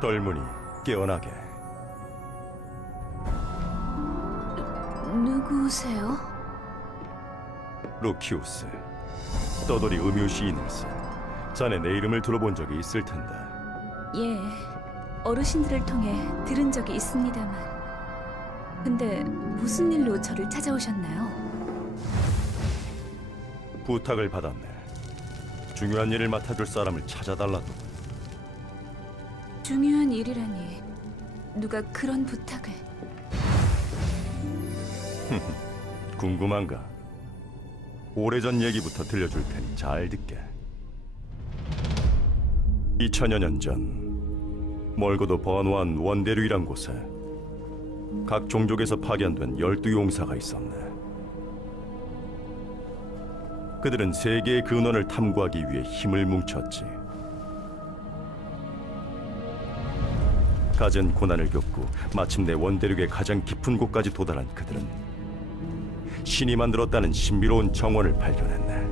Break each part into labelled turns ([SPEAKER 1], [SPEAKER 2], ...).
[SPEAKER 1] 덜무니 깨어나게.
[SPEAKER 2] 누구세요?
[SPEAKER 1] 루키우스. 떠돌이 음유 시인일세. 자네 내 이름을 들어본 적이 있을 텐데.
[SPEAKER 2] 예, 어르신들을 통해 들은 적이 있습니다만. 근데 무슨 일로 저를 찾아오셨나요?
[SPEAKER 1] 부탁을 받았네. 중요한 일을 맡아줄 사람을 찾아달라고.
[SPEAKER 2] 중요한 일이라니 누가 그런 부탁을?
[SPEAKER 1] 궁금한가? 오래전 얘기부터 들려줄 테니 잘 듣게. 2000여 년 전, 멀고도 번화한 원대류이란 곳에 각 종족에서 파견된 열두 용사가 있었네. 그들은 세계의 근원을 탐구하기 위해 힘을 뭉쳤지. 가진 고난을 겪고 마침내 원대륙의 가장 깊은 곳까지 도달한 그들은 신이 만들었다는 신비로운 정원을 발견했네.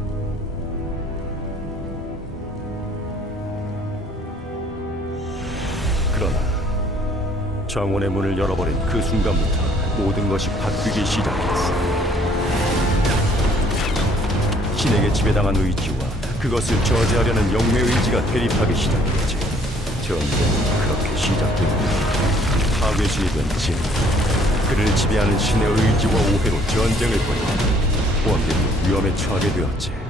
[SPEAKER 1] 그러나 정원의 문을 열어버린 그 순간부터 모든 것이 바뀌기 시작했어. 신에게 지배당한 의지와 그것을 저지하려는 영매의 의지가 대립하기 시작했지. 전쟁은 그렇게 시작됩니다. 된 진, 그를 지배하는 신의 의지와 오해로 전쟁을 벌이고 원빈은 위험에 처하게 되었지.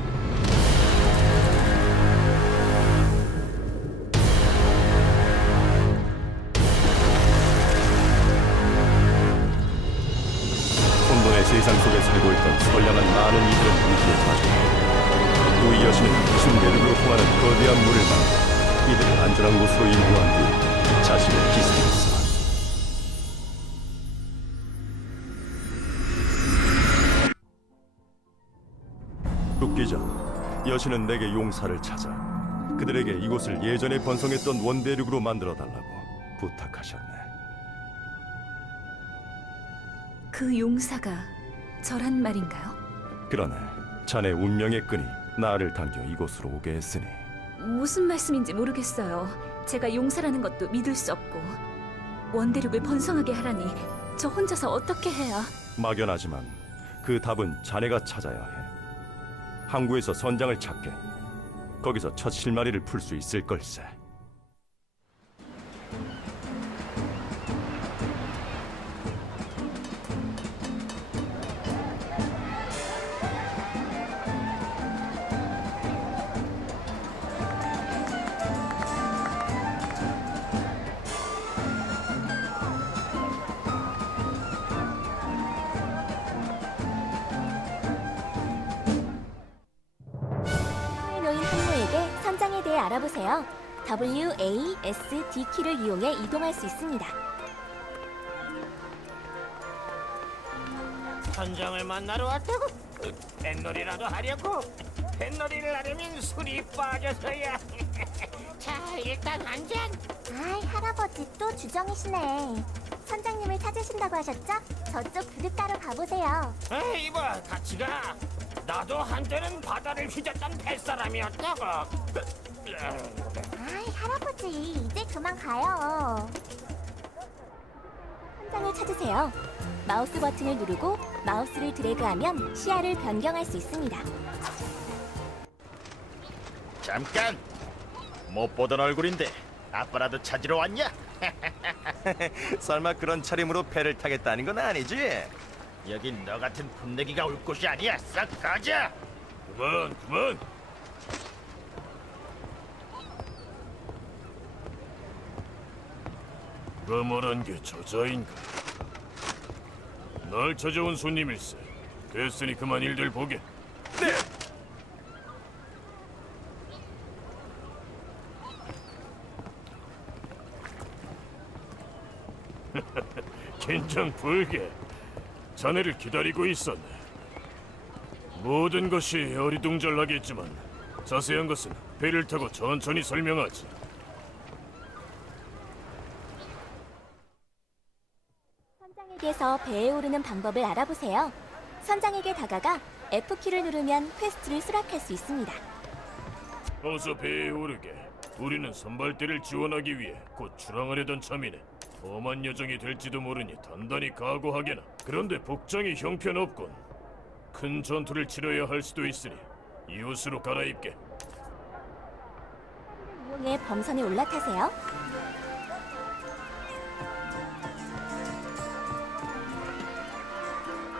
[SPEAKER 1] 여신은 내게 용사를 찾아 그들에게 이곳을 예전에 번성했던 원대륙으로 만들어 달라고 부탁하셨네.
[SPEAKER 2] 그 용사가 저란 말인가요?
[SPEAKER 1] 그러네. 자네 운명의 끈이 나를 당겨 이곳으로 오게 했으니
[SPEAKER 2] 무슨 말씀인지 모르겠어요. 제가 용사라는 것도 믿을 수 없고 원대륙을 번성하게 하라니 저 혼자서 어떻게 해야?
[SPEAKER 1] 막연하지만 그 답은 자네가 찾아야 해. 항구에서 선장을 찾게. 거기서 첫 실마리를 풀 수 있을 걸세.
[SPEAKER 3] 알아보세요. W, A, S, D 키를 이용해 이동할 수 있습니다.
[SPEAKER 4] 선장을 만나러 왔다고? 뱃놀이라도 하려고? 뱃놀이를 하려면 술이 빠져서야. 자, 일단 한 잔.
[SPEAKER 3] 아이, 할아버지 또 주정이시네. 선장님을 찾으신다고 하셨죠? 저쪽 그릇가로 가보세요.
[SPEAKER 4] 에이, 봐, 같이 가. 나도 한때는 바다를 휘젓던 뱃사람이었다고.
[SPEAKER 3] 아이, 할아버지 이제 그만 가요. 선장을 찾으세요. 마우스 버튼을 누르고 마우스를 드래그하면 시야를 변경할 수 있습니다.
[SPEAKER 5] 잠깐 못 보던 얼굴인데 아빠라도 찾으러 왔냐?
[SPEAKER 1] 설마 그런 차림으로 배를 타겠다는 건 아니지?
[SPEAKER 5] 여긴 너 같은 풋내기가 올 곳이 아니야 싹 가자
[SPEAKER 4] 그만, 그만.
[SPEAKER 6] 그 말한 게 저자인가? 날 찾아온 손님일세. 됐으니 그만 일들 보게.
[SPEAKER 1] 네.
[SPEAKER 6] 긴장 풀게. 자네를 기다리고 있었네. 모든 것이 어리둥절하겠지만 자세한 것은 배를 타고 천천히 설명하지.
[SPEAKER 3] 선장에게서 배에 오르는 방법을 알아보세요. 선장에게 다가가 F키를 누르면 퀘스트를 수락할 수 있습니다.
[SPEAKER 6] 어서 배에 오르게. 우리는 선발대를 지원하기 위해 곧 출항하려던 참이네. 험한 여정이 될지도 모르니 단단히 각오하게나. 그런데 복장이 형편없군. 큰 전투를 치러야 할 수도 있으니 이 옷으로 갈아입게.
[SPEAKER 3] 이용해 범선에 올라타세요.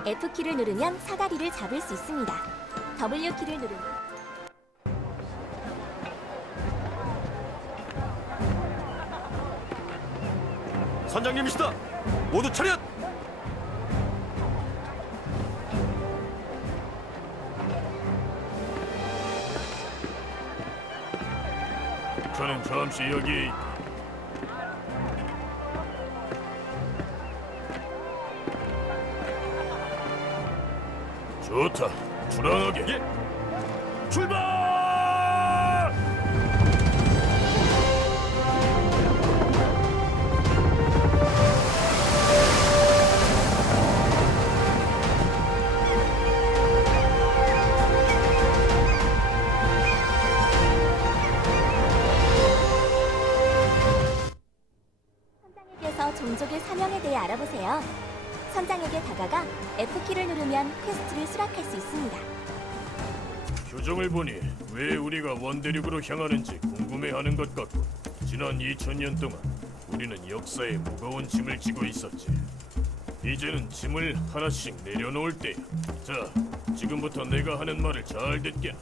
[SPEAKER 3] F키를 누르면 사다리를 잡을 수 있습니다. W키를 누르면
[SPEAKER 1] 선장님이시다. 모두 차렷.
[SPEAKER 6] 저는 잠시 여기 좋다. 출항하게.
[SPEAKER 1] 예. 출발!
[SPEAKER 3] 보니
[SPEAKER 6] 왜 우리가 원대륙으로 향하는지 궁금해하는 것 같고 지난 2000년 동안 우리는 역사에 무거운 짐을 지고 있었지. 이제는 짐을 하나씩 내려놓을 때야. 자, 지금부터 내가 하는 말을 잘 듣게나.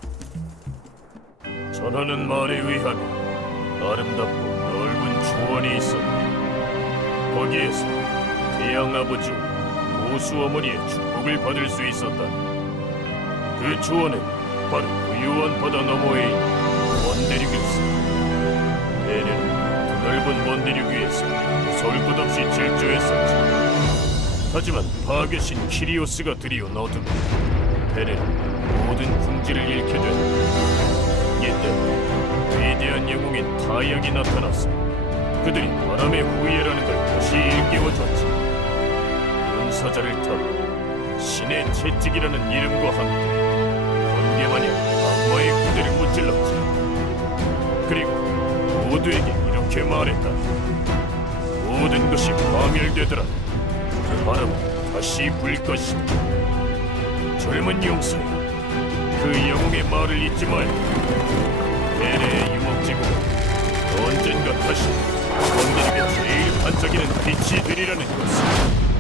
[SPEAKER 6] 전하는 말에 의하면 아름답고 넓은 초원이 있었다. 거기에서 태양 아버지와 고수 어머니의 축복을 받을 수 있었다. 그 초원은 바로 부 유한 바다 있는 원대륙이었어. 배는 드넓은 원대륙 위에서 것 없이 질주했었지. 하지만 파괴신 키리오스가 들이어 넣어두면 배는 모든 궁지를 잃게 된다. 이때 위대한 영웅인 타이양이 나타났어. 그들이 바람의 후예라는 걸 다시 일깨워줬지. 눈사자를 타고 신의 채찍이라는 이름과 함께 번개마냥 악마의 구대를 무찔렀지. 그리고 모두에게 이렇게 말했다. 모든 것이 파멸되더라. 바람은 다시 불 것이다. 젊은 용사여, 그 영웅의 말을 잊지 말고 베레의 유목지고 언젠가 다시 건드리게 제일 반짝이는 빛이 되리라는 것을.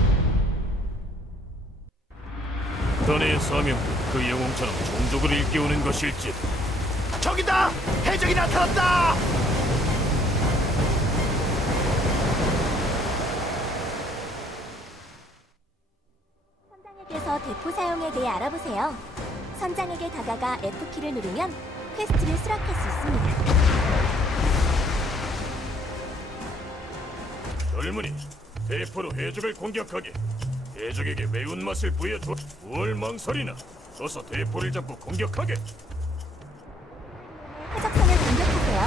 [SPEAKER 6] 너의 사명도 그 영웅처럼 종족을 일깨우는 것일지.
[SPEAKER 5] 저기다! 해적이 나타났다!
[SPEAKER 3] 선장에게서 대포 사용에 대해 알아보세요. 선장에게 다가가 F키를 누르면 퀘스트를 수락할 수 있습니다.
[SPEAKER 6] 젊은이, 대포로 해적을 공격하게. 해적에게 매운맛을 보여줘. 뭘 망설이나? 어서 대포를 잡고 공격하게.
[SPEAKER 3] 해적선을 공격하세요.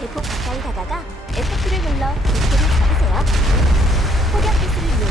[SPEAKER 3] 대포 가까이 다가가 F키를 눌러 대포를 잡으세요. 포격 기술을 이용해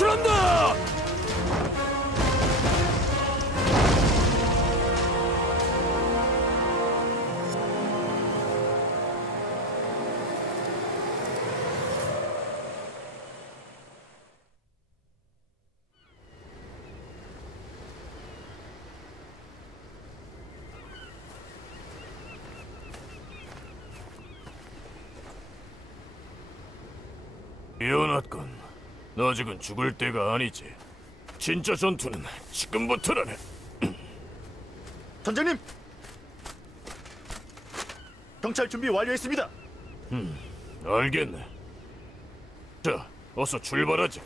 [SPEAKER 6] スランダーヨナ 다. 미안하건 아직은 죽을 때가 아니지. 진짜 전투는 지금부터라네.
[SPEAKER 5] 전장님! 경찰 준비 완료했습니다.
[SPEAKER 6] 알겠네. 자, 어서 출발하자.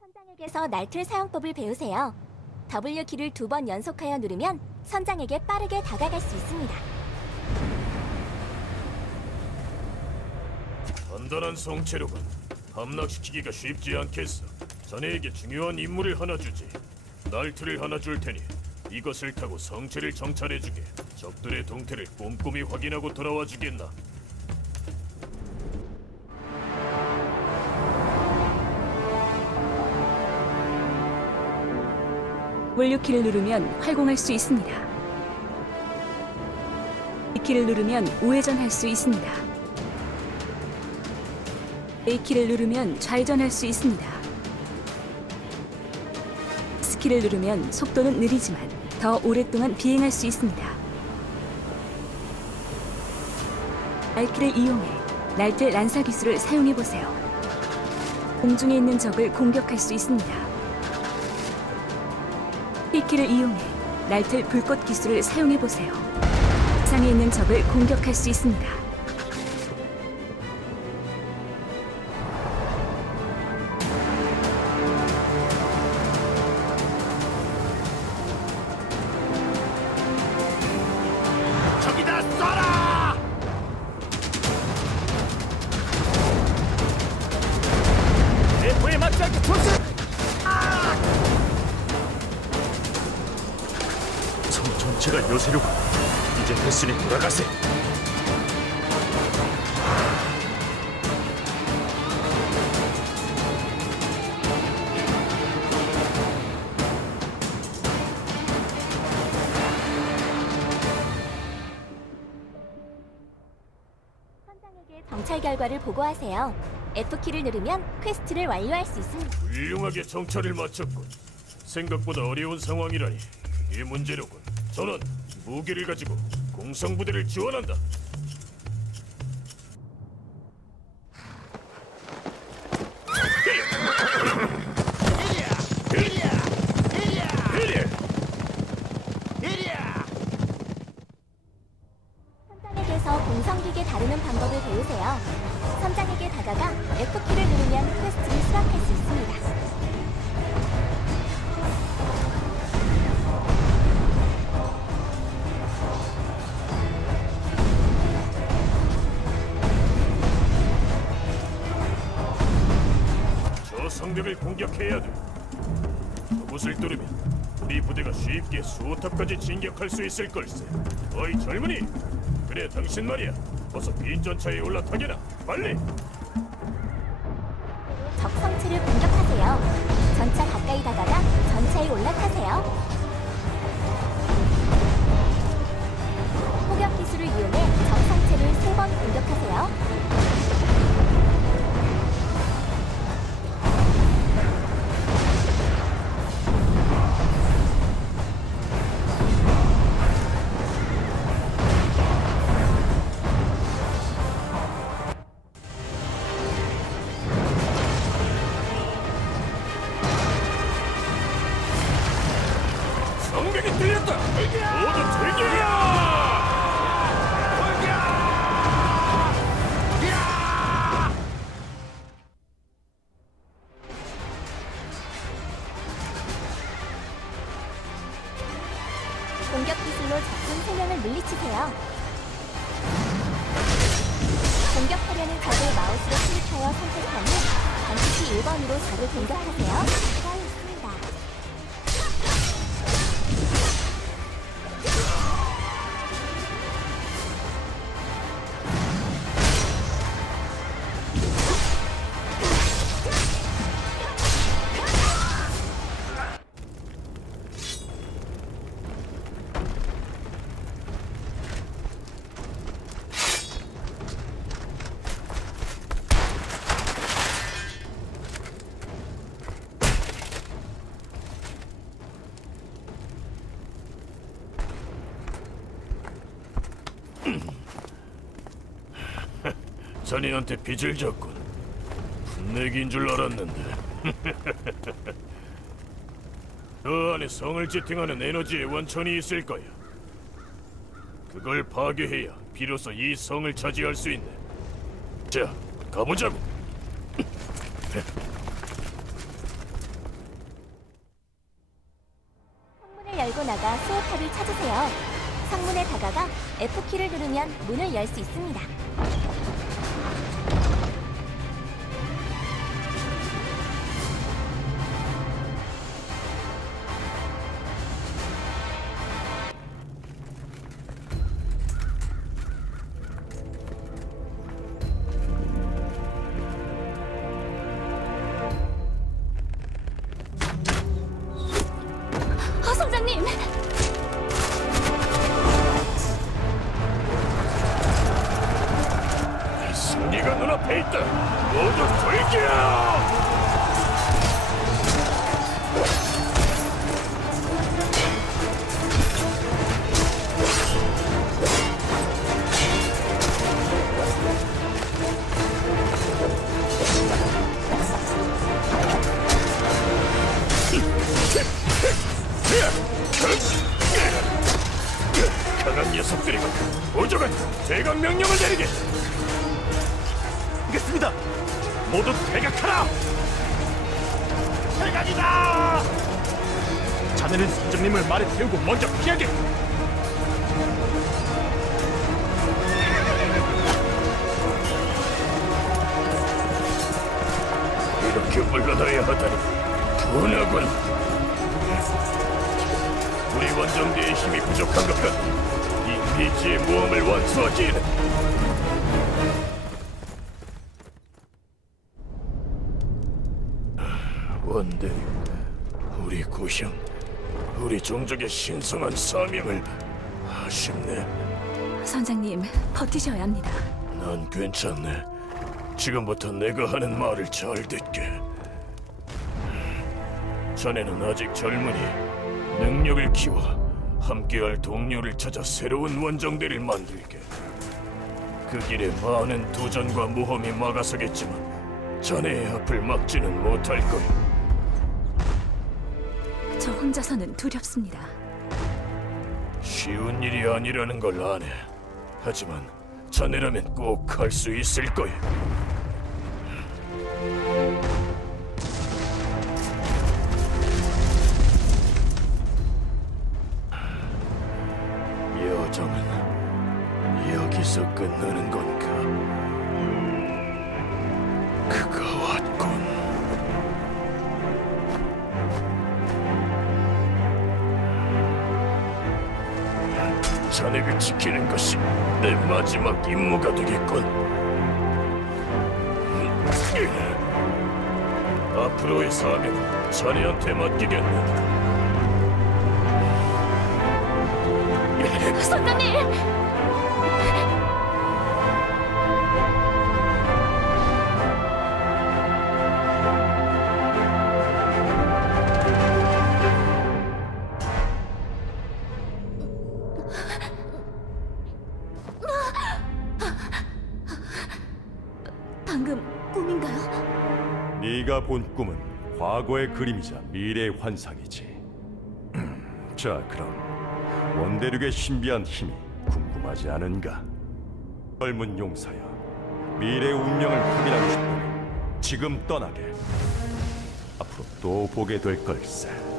[SPEAKER 3] 선장에게서 날틀 사용법을 배우세요. W 키를 두 번 연속하여 누르면 선장에게 빠르게 다가갈 수 있습니다.
[SPEAKER 6] 단단한 성체로군. 함락시키기가 쉽지 않겠어. 자네에게 중요한 임무를 하나 주지. 날틀을 하나 줄 테니 이것을 타고 성체를 정찰해주게. 적들의 동태를 꼼꼼히 확인하고 돌아와 주겠나?
[SPEAKER 2] 원료키를 누르면 활공할 수 있습니다. B키를 누르면 우회전할 수 있습니다. A키를 누르면 좌회전할 수 있습니다. S키를 누르면 속도는 느리지만 더 오랫동안 비행할 수 있습니다. R키를 이용해 날들 난사 기술을 사용해 보세요. 공중에 있는 적을 공격할 수 있습니다. P키를 이용해 날틀 불꽃 기술을 사용해 보세요. 상에 있는 적을 공격할 수 있습니다.
[SPEAKER 5] 됐으니 돌아가세.
[SPEAKER 3] 선장에게 정찰 결과를 보고하세요. F키를 누르면 퀘스트를 완료할 수 있습니다.
[SPEAKER 6] 훌륭하게 정찰을 마쳤군. 생각보다 어려운 상황이라니 이게 문제로군. 전원 무기를 가지고 공성부대를 지원한다. 저 성벽을 공격해야 돼. 저곳을 뚫으면 우리 부대가 쉽게 수호탑까지 진격할 수 있을 걸세. 어이 젊은이, 그래 당신 말이야. 어서 빈 전차에 올라타게나. 빨리.
[SPEAKER 3] 적 성체를 공격하세요. 전차 가까이 다가가 전차에 올라타세요. 포격 기술을 이용해 적 성체를 세 번 공격하세요. 공격하려는 적을 마우스로 클릭하여 선택한 후 반드시 1번으로 적을 공격하세요.
[SPEAKER 6] 자네한테 빚을 졌군. 분내기인 줄 알았는데. 저 안에 성을 지탱하는 에너지의 원천이 있을 거야. 그걸 파괴해야 비로소 이 성을 차지할 수 있네. 자, 가보자고.
[SPEAKER 3] 창문을 열고 나가 수호탑을 찾으세요. 창문에 다가가 F키를 누르면 문을 열 수 있습니다.
[SPEAKER 6] 오조간 대강 명령을 내리게. 알겠습니다. 모두 대각하라. 대각이다. 자네는 선장님을 말에 태우고 먼저 피하게. 이렇게 물러나야 하다니 분하군. 우리 원정대의 힘이 부족한 것 같아. 이 미지의 모험을 완수하기에는 원대 우리 고향 우리 종족의 신성한 사명을 아쉽네.
[SPEAKER 2] 선장님, 버티셔야 합니다.
[SPEAKER 6] 난 괜찮네. 지금부터 내가 하는 말을 잘 듣게. 자네는 아직 젊으니 능력을 키워 함께할 동료를 찾아 새로운 원정대를 만들게 그 길에 많은 도전과 모험이 막아서겠지만 자네의 앞을 막지는 못할 거야
[SPEAKER 2] 저 혼자서는 두렵습니다.
[SPEAKER 6] 쉬운 일이 아니라는 걸 아네. 하지만 자네라면 꼭 할 수 있을 거야. 여기서 끝나는 건가? 그가 왔군. 자네를 지키는 것이 내 마지막 임무가 되겠군. 앞으로의 사명은 자네한테 맡기겠네.
[SPEAKER 2] 선장님!
[SPEAKER 1] 본 꿈은 과거의 그림이자 미래의 환상이지. 자, 그럼 원대륙의 신비한 힘이 궁금하지 않은가? 젊은 용사여, 미래의 운명을 확인하고 싶다면 지금 떠나게. 앞으로 또 보게 될 걸세.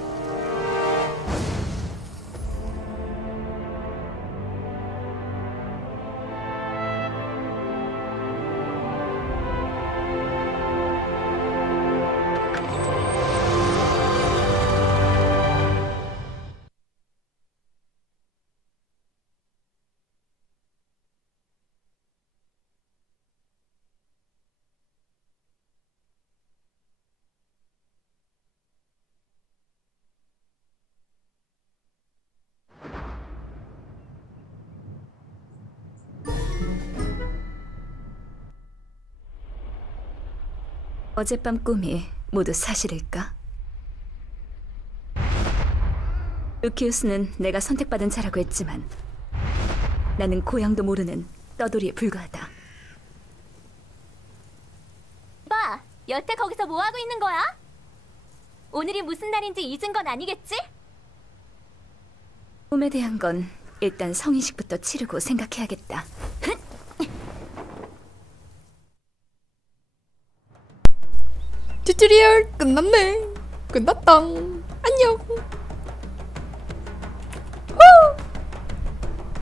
[SPEAKER 2] 어젯밤 꿈이 모두 사실일까? 루키우스는 내가 선택받은 자라고 했지만 나는 고향도 모르는 떠돌이에 불과하다.
[SPEAKER 3] 봐, 여태 거기서 뭐 하고 있는 거야? 오늘이 무슨 날인지 잊은 건 아니겠지?
[SPEAKER 2] 꿈에 대한 건 일단 성인식부터 치르고 생각해야겠다.
[SPEAKER 7] 튜토리얼 끝났네. 끝났다. 안녕.